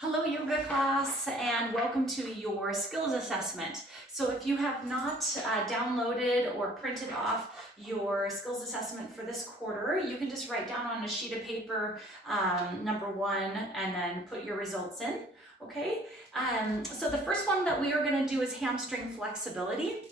Hello yoga class and welcome to your skills assessment. So if you have not downloaded or printed off your skills assessment for this quarter, you can just write down on a sheet of paper number 1 and then put your results in, okay? So the first one that we are going to do is hamstring flexibility.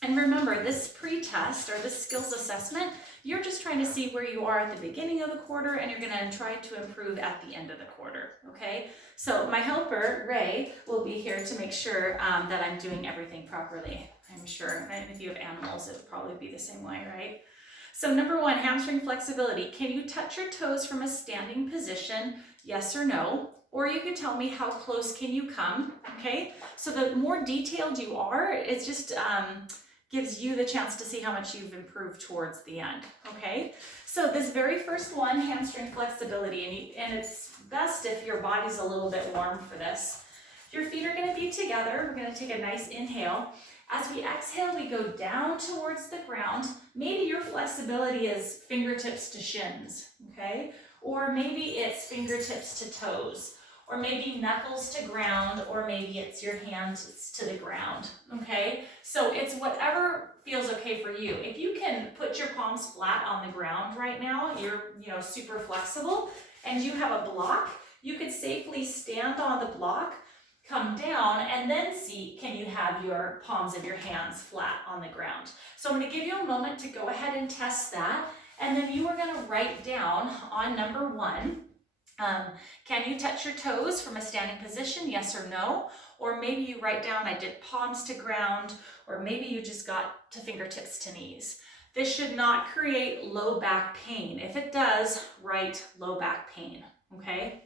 And remember, this pre-test or this skills assessment, you're just trying to see where you are at the beginning of the quarter and you're going to try to improve at the end of the quarter, okay? So my helper, Ray, will be here to make sure that I'm doing everything properly, I'm sure. And if you have animals, it'll probably be the same way, right? So number 1, hamstring flexibility. Can you touch your toes from a standing position? Yes or no? Or you could tell me how close can you come, okay? So the more detailed you are, it's just gives you the chance to see how much you've improved towards the end, okay? So this very first one, hamstring flexibility, and it's best if your body's a little bit warm for this. Your feet are gonna be together. We're gonna take a nice inhale. As we exhale, we go down towards the ground. Maybe your flexibility is fingertips to shins, okay? Or maybe it's fingertips to toes. Or maybe knuckles to ground, or maybe it's your hands to the ground, okay? So it's whatever feels okay for you. If you can put your palms flat on the ground right now, you're super flexible, and you have a block, you could safely stand on the block, come down, and then see, can you have your palms of your hands flat on the ground? So I'm gonna give you a moment to go ahead and test that, and then you are gonna write down on number 1, can you touch your toes from a standing position? Yes or no? Or maybe you write down, I did palms to ground, or maybe you just got to fingertips to knees. This should not create low back pain. If it does, write low back pain, okay?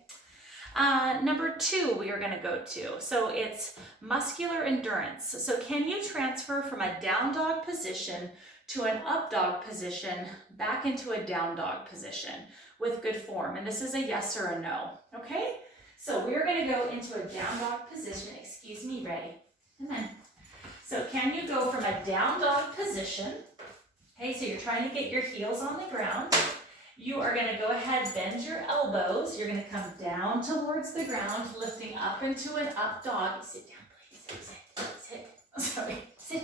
Number 2 we are going to go to. So it's muscular endurance. So can you transfer from a down dog position to an up dog position back into a down dog position with good form? And this is a yes or a no, okay? So we're going to go into a down dog position. Excuse me, Ray. Come on. So can you go from a down dog position? Okay, so you're trying to get your heels on the ground. You are going to go ahead, bend your elbows. You're going to come down towards the ground, lifting up into an up dog. Sit down, please. Sit. Sorry, sit.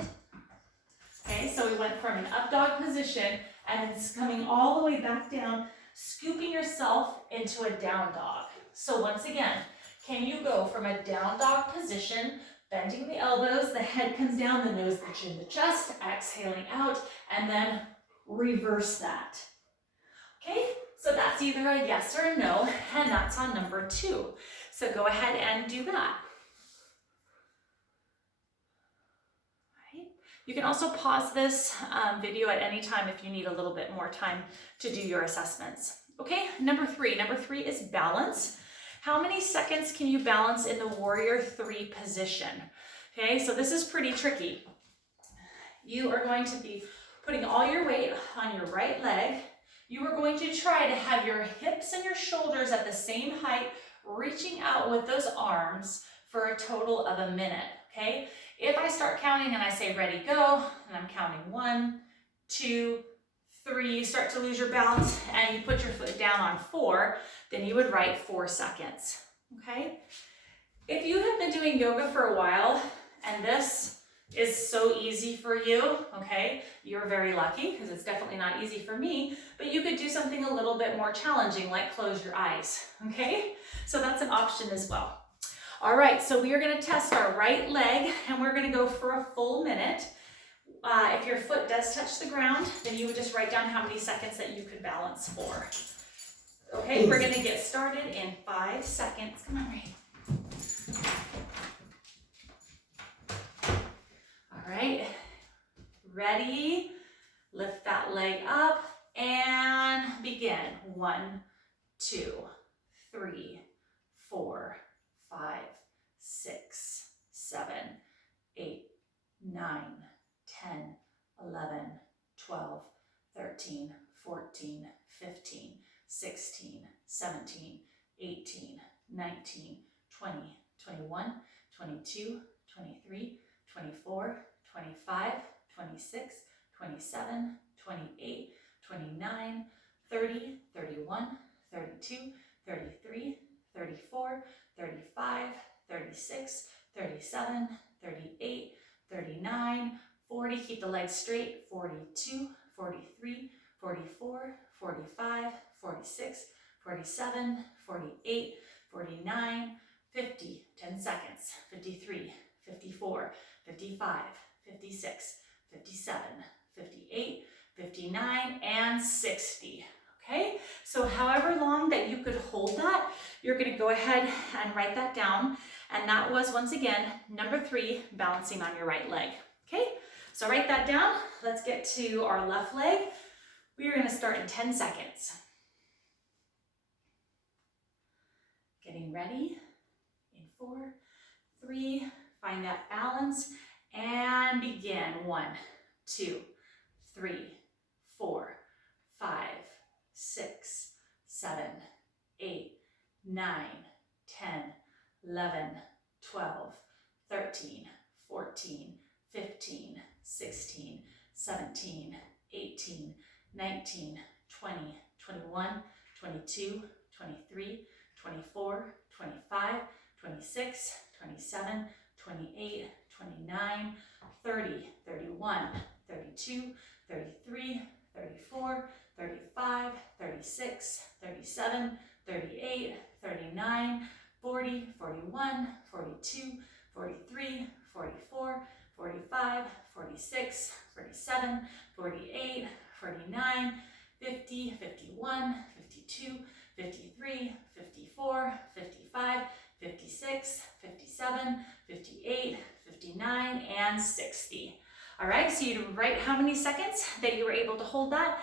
Okay, so we went from an up dog position and it's coming all the way back down, scooping yourself into a down dog. So once again, can you go from a down dog position, bending the elbows, the head comes down, the nose, the chin, the chest, exhaling out, and then reverse that. Okay, so that's either a yes or a no, and that's on number 2. So go ahead and do that. You can also pause this video at any time if you need a little bit more time to do your assessments. Okay, number 3. Number 3 is balance. How many seconds can you balance in the warrior 3 position? Okay, so this is pretty tricky. You are going to be putting all your weight on your right leg. You are going to try to have your hips and your shoulders at the same height, reaching out with those arms for a total of a minute, okay? If I start counting and I say ready, go, and I'm counting 1, 2, 3, you start to lose your balance and you put your foot down on 4, then you would write 4 seconds, okay? If you have been doing yoga for a while and this is so easy for you, okay, you're very lucky because it's definitely not easy for me, but you could do something a little bit more challenging like close your eyes, okay? So that's an option as well. All right, so we are going to test our right leg and we're going to go for a full minute. If your foot does touch the ground, then you would just write down how many seconds that you could balance for. Okay, we're going to get started in 5 seconds. Come on, Ray. All right, ready? Lift that leg up and begin. 1, 2, 3, 4, 5, 6, 7, 8, 9, 10, 11, 12, 13, 14, 15, 16, 17, 18, 19, 20, 21, 22, 23, 24, 25, 26, 27, 28, 29, 30, 31, 32, 33, 34, 35, 36, 37, 38, 39, 40. Keep the legs straight. 42, 43, 44, 45, 46, 47, 48, 49, 50. 10 seconds. 53, 54, 55, 56, 57, 58, 59, and 60. Okay, so however long that you could hold that, you're going to go ahead and write that down. And that was, once again, number 3, balancing on your right leg. Okay, so write that down. Let's get to our left leg. We are going to start in 10 seconds. Getting ready in 4, 3, find that balance and begin. 1, 2, 3, 4, 5, 6, 7, 8, 9, 10, 11, 12, 13, 14, 15, 16, 17, 18, 19, 20, 21, 22, 23, 24, 25, 26, 27, 28, 29, 30, 31, 32, 33, 34, 35, 36, 37, 38, 39, 40, 41, 42, 43, 44, 45, 46, 47, 48, 49, 50, 51, 52, 53, 54, 55, 56, 57, 58, 59, and 60. All right, so you write how many seconds that you were able to hold that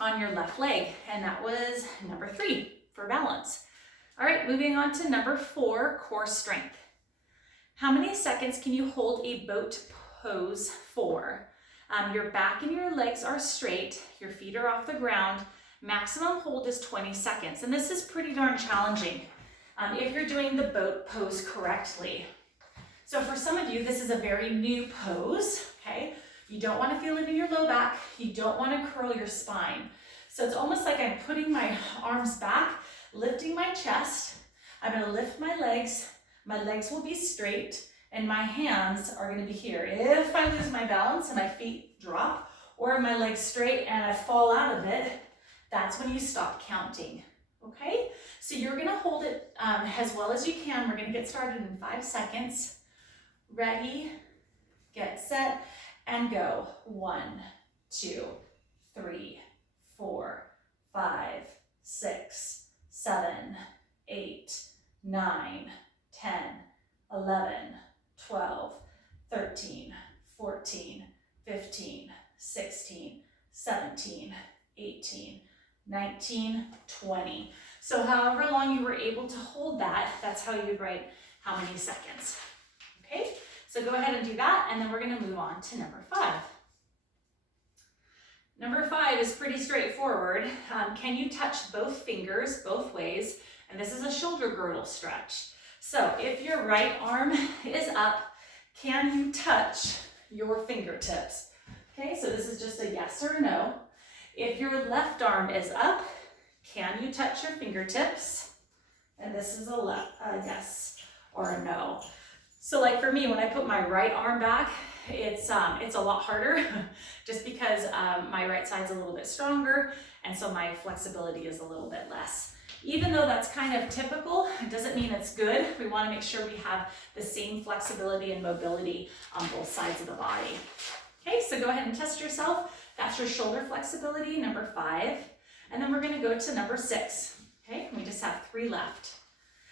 on your left leg, and that was number 3 for balance. All right, moving on to number 4, core strength. How many seconds can you hold a boat pose for? Your back and your legs are straight, your feet are off the ground. Maximum hold is 20 seconds, and this is pretty darn challenging if you're doing the boat pose correctly. So for some of you, this is a very new pose, okay? You don't want to feel it in your low back. You don't want to curl your spine. So it's almost like I'm putting my arms back, lifting my chest. I'm going to lift my legs. My legs will be straight, and my hands are going to be here. If I lose my balance and my feet drop, or my legs straight and I fall out of it, that's when you stop counting, okay? So you're gonna hold it as well as you can. We're gonna get started in 5 seconds. Ready, get set, and go. 1, 2, 3, 4, 5, 6, 7, 8, 9, 10, 11, 12, 13, 14, 15, 16, 17, 18, 19, 20. So however long you were able to hold that, that's how you'd write how many seconds. Okay, so go ahead and do that, and then we're going to move on to number 5. Number 5 is pretty straightforward. Can you touch both fingers both ways? And this is a shoulder girdle stretch. So if your right arm is up, can you touch your fingertips? Okay, so this is just a yes or no. If your left arm is up, can you touch your fingertips? And this is a yes or a no. So like for me, when I put my right arm back, it's a lot harder just because my right side's a little bit stronger, and so my flexibility is a little bit less. Even though that's kind of typical, it doesn't mean it's good. We want to make sure we have the same flexibility and mobility on both sides of the body. Okay, so go ahead and test yourself. That's your shoulder flexibility, number 5. And then we're going to go to number 6. Okay, we just have 3 left.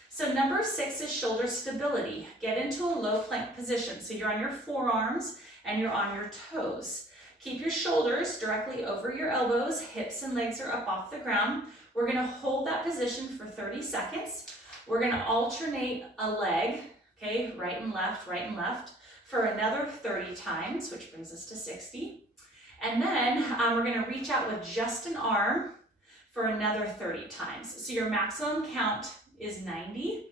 So number 6 is shoulder stability. Get into a low plank position. So you're on your forearms and you're on your toes. Keep your shoulders directly over your elbows. Hips and legs are up off the ground. We're going to hold that position for 30 seconds. We're going to alternate a leg, okay, right and left, for another 30 times, which brings us to 60. And then we're going to reach out with just an arm for another 30 times. So your maximum count is 90,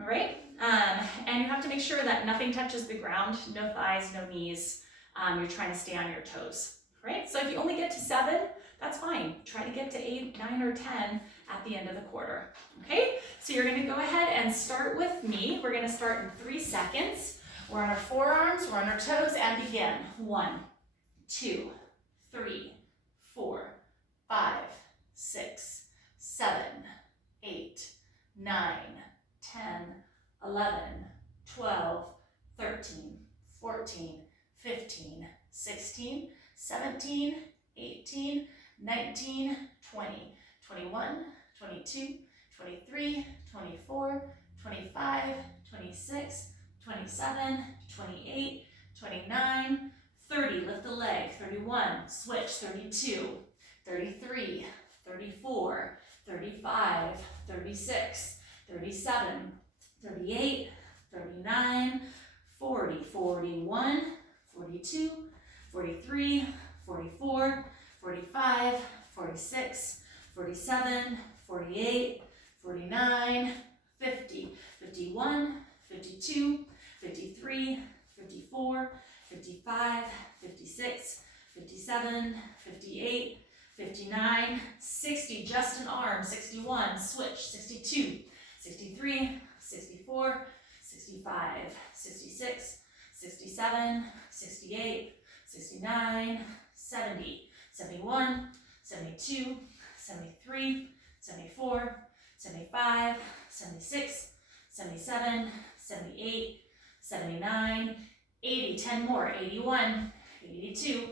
all right? And you have to make sure that nothing touches the ground, no thighs, no knees. You're trying to stay on your toes, right? So if you only get to 7, that's fine. Try to get to 8, 9, or 10 at the end of the quarter. Okay, so you're going to go ahead and start with me. We're going to start in 3 seconds. We're on our forearms, we're on our toes, and begin. 1, 2, 3, 4, 5, 6, 7, 8, 9, 10, 11, 12, 13, 14, 15, 16, 17, 18, 19, 20, 21, 22, 23, 24, 25, 26, 27, 28, 29, 30, lift the leg, 31, switch, 32, 33, 34, 35, 36, 37, 38, 39, 40, 41, 42, 43, 44, 45, 46, 47, 48, 49, 50, 51, 52, 53, 54, 55, 56, 57, 58, 59, 60, just an arm, 61, switch, 62, 63, 64, 65, 66, 67, 68, 69, 70, 71, 72, 73, 74, 75, 76, 77, 78, 79, 80, 10 more, 81, 82,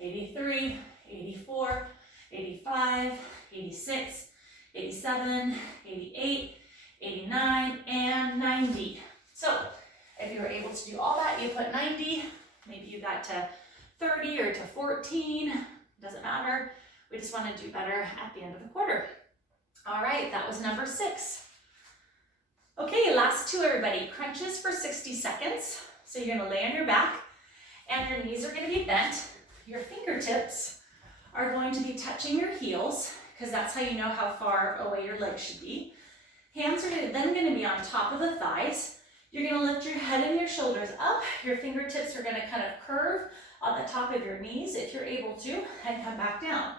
83, 84, 85, 86, 87, 88, 89, and 90. So if you were able to do all that, you put 90, maybe you got to 30 or to 14, doesn't matter. We just want to do better at the end of the quarter. All right, that was number 6. Okay, last 2, everybody. Crunches for 60 seconds. So you're gonna lay on your back and your knees are gonna be bent. Your fingertips are going to be touching your heels because that's how you know how far away your legs should be. Hands are then gonna be on top of the thighs. You're gonna lift your head and your shoulders up. Your fingertips are gonna kind of curve on the top of your knees if you're able to, and come back down.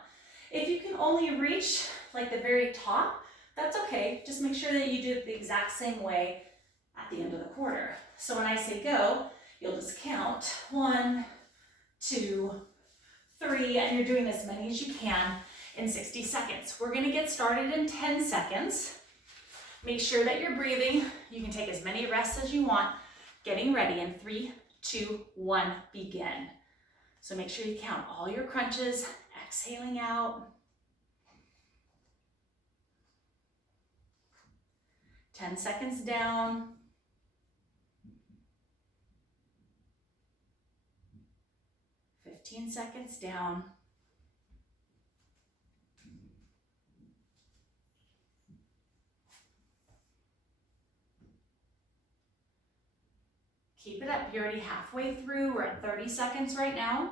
If you can only reach like the very top, that's okay. Just make sure that you do it the exact same way at the end of the quarter. So when I say go, you'll just count 1, 2, 3, and you're doing as many as you can in 60 seconds. We're gonna get started in 10 seconds. Make sure that you're breathing. You can take as many rests as you want. Getting ready in 3, 2, 1, begin. So make sure you count all your crunches, exhaling out. 10 seconds down. 15 seconds down. Keep it up. You're already halfway through. We're at 30 seconds right now.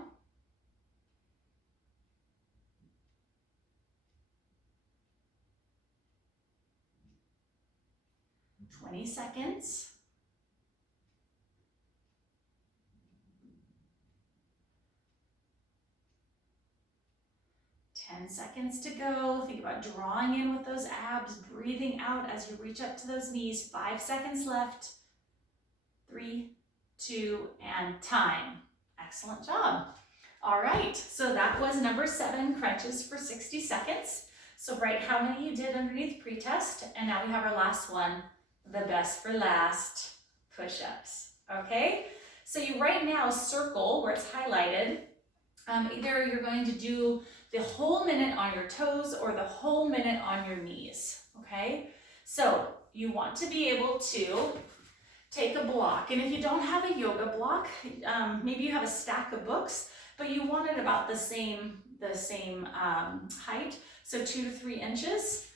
20 seconds. 10 seconds to go. Think about drawing in with those abs, breathing out as you reach up to those knees. 5 seconds left. 3, 2, and time. Excellent job. All right, so that was number 7, crunches for 60 seconds. So write how many you did underneath pretest, and now we have our last one, the best for last, push-ups, okay? So you right now circle where it's highlighted. Either you're going to do the whole minute on your toes or the whole minute on your knees, okay? So you want to be able to take a block, and if you don't have a yoga block, maybe you have a stack of books, but you want it about the same height, so 2 to 3 inches.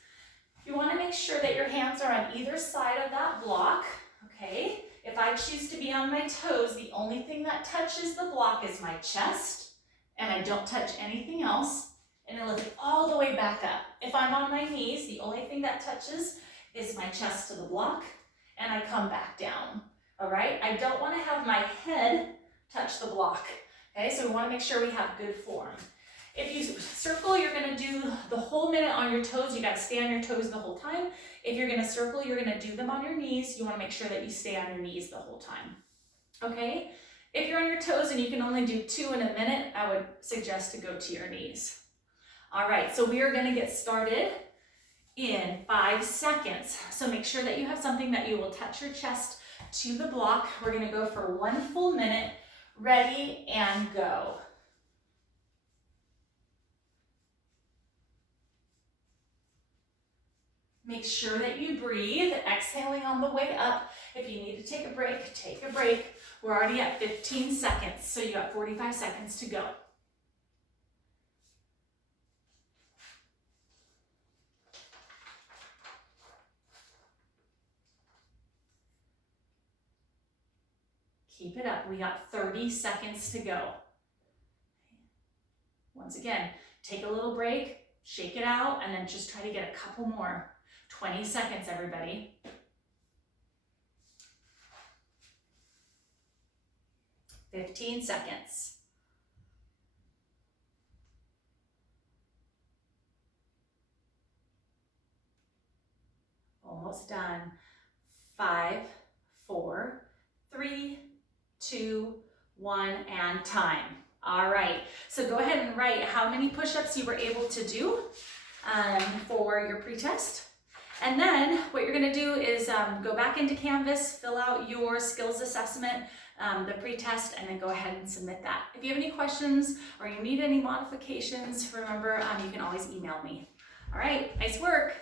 You want to make sure that your hands are on either side of that block, okay? If I choose to be on my toes, the only thing that touches the block is my chest, and I don't touch anything else, and I lift it all the way back up. If I'm on my knees, the only thing that touches is my chest to the block, and I come back down, all right? I don't want to have my head touch the block, okay? So we want to make sure we have good form. If you circle, you're gonna do the whole minute on your toes. You gotta stay on your toes the whole time. If you're gonna circle, you're gonna do them on your knees. You wanna make sure that you stay on your knees the whole time, okay? If you're on your toes and you can only do 2 in a minute, I would suggest to go to your knees. All right, so we are gonna get started in 5 seconds. So make sure that you have something that you will touch your chest to the block. We're gonna go for 1 full minute. Ready and go. Make sure that you breathe, exhaling on the way up. If you need to take a break, take a break. We're already at 15 seconds, so you got 45 seconds to go. Keep it up. We got 30 seconds to go. Once again, take a little break, shake it out, and then just try to get a couple more. 20 seconds, everybody. $15 seconds. Almost done. 5, 4, 3, 2, 1, and time. All right, so go ahead and write how many push-ups you were able to do for your pretest. And then what you're gonna do is go back into Canvas, fill out your skills assessment, the pretest, and then go ahead and submit that. If you have any questions or you need any modifications, remember you can always email me. All right, nice work.